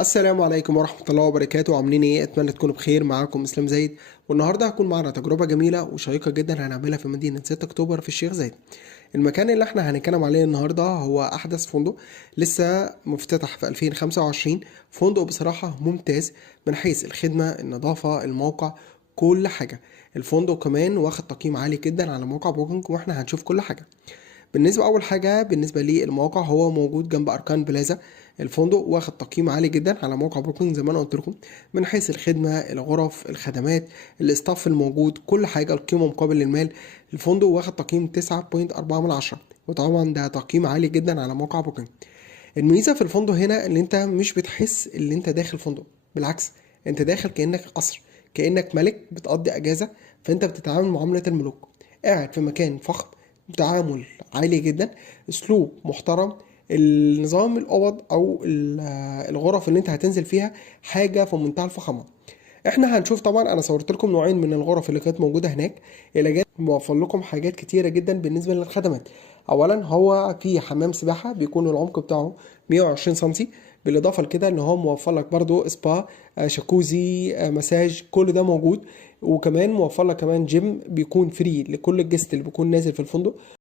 السلام عليكم ورحمة الله وبركاته. عاملين ايه؟ اتمنى تكونوا بخير. معاكم اسلام زايد، والنهارده هكون معنا تجربة جميلة وشيقة جدا هنعملها في مدينة 6 اكتوبر في الشيخ زايد. المكان اللي احنا هنتكلم عليه النهارده هو احدث فندق لسه مفتتح في 2025. فندق بصراحة ممتاز من حيث الخدمة، النظافة، الموقع، كل حاجة. الفندق كمان واخد تقييم عالي جدا على موقع بوكينج، واحنا هنشوف كل حاجة. اول حاجه بالنسبه للموقع، هو موجود جنب اركان بلازا. الفندق واخد تقييم عالي جدا على موقع بوكينج زي ما انا قلت لكم، من حيث الخدمه، الغرف، الخدمات، الاستاف الموجود، كل حاجه، القيمه مقابل المال. الفندق واخد تقييم 9.4 من 10، وطبعا ده تقييم عالي جدا على موقع بوكينج. الميزه في الفندق هنا ان انت مش بتحس ان انت داخل فندق، بالعكس، انت داخل كانك قصر، كانك ملك بتقضي اجازه. فانت بتتعامل معامله الملوك، قاعد في مكان فخم، تعامل عالي جدا، اسلوب محترم. النظام الاوض او الغرف اللي انت هتنزل فيها حاجه في منتهى الفخامه. احنا هنشوف، طبعا انا صورت لكم نوعين من الغرف اللي كانت موجوده هناك، الى جانب موفر لكم حاجات كتيره جدا بالنسبه للخدمات. اولا هو في حمام سباحه بيكون العمق بتاعه 120 سنتي، بالاضافه لكده ان هو موفر لك برضو سبا، شاكوزي، مساج، كل ده موجود. وكمان موفر لك كمان جيم بيكون فري لكل الجست اللي بيكون نازل في الفندق.